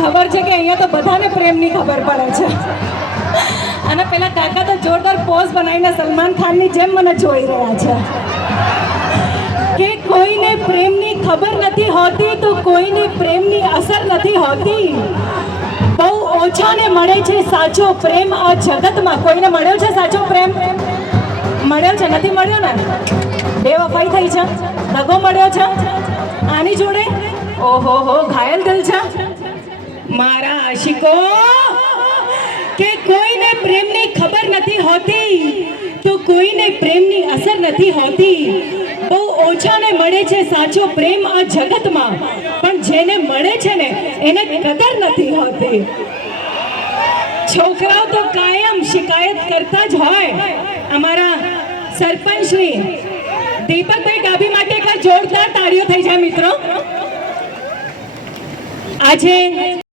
ખબર છે કે અહીંયા તો બધાને પ્રેમની ખબર પડે છે. અને પેલા કાકા તો જોરદાર પોઝ બનાવીને સલમાન ખાનની જેમ મને જોઈ રહ્યા છે કે કોઈને પ્રેમની ખબર નથી હોતી તો કોઈને પ્રેમની અસર નથી હોતી. બહુ ઓછાને મળે છે સાચો પ્રેમ આ જગતમાં. કોઈને મળ્યો છે સાચો પ્રેમ? મળ્યો છે? નથી મળ્યો ને? બેવફાઈ થઈ છે, દગો મળ્યો છે આની જોડે. ઓહો હો, ઘાયલ દિલ છે મારા આશિકો કે કોઈને પ્રેમની ખબર નથી હોતી તો કોઈને પ્રેમની અસર નથી હોતી. બહુ ઓછાને મળે છે સાચો પ્રેમ આ જગતમાં, પણ જેને મળે છે ને એને કદર નથી હોતી. છોકરાઓ તો કાયમ શિકાયત કરતા જ હોય. અમારા સરપંચ શ્રી દીપકભાઈ ડાભી માટે એક જોરદાર તાળીઓ થઈ જાય મિત્રો. આજે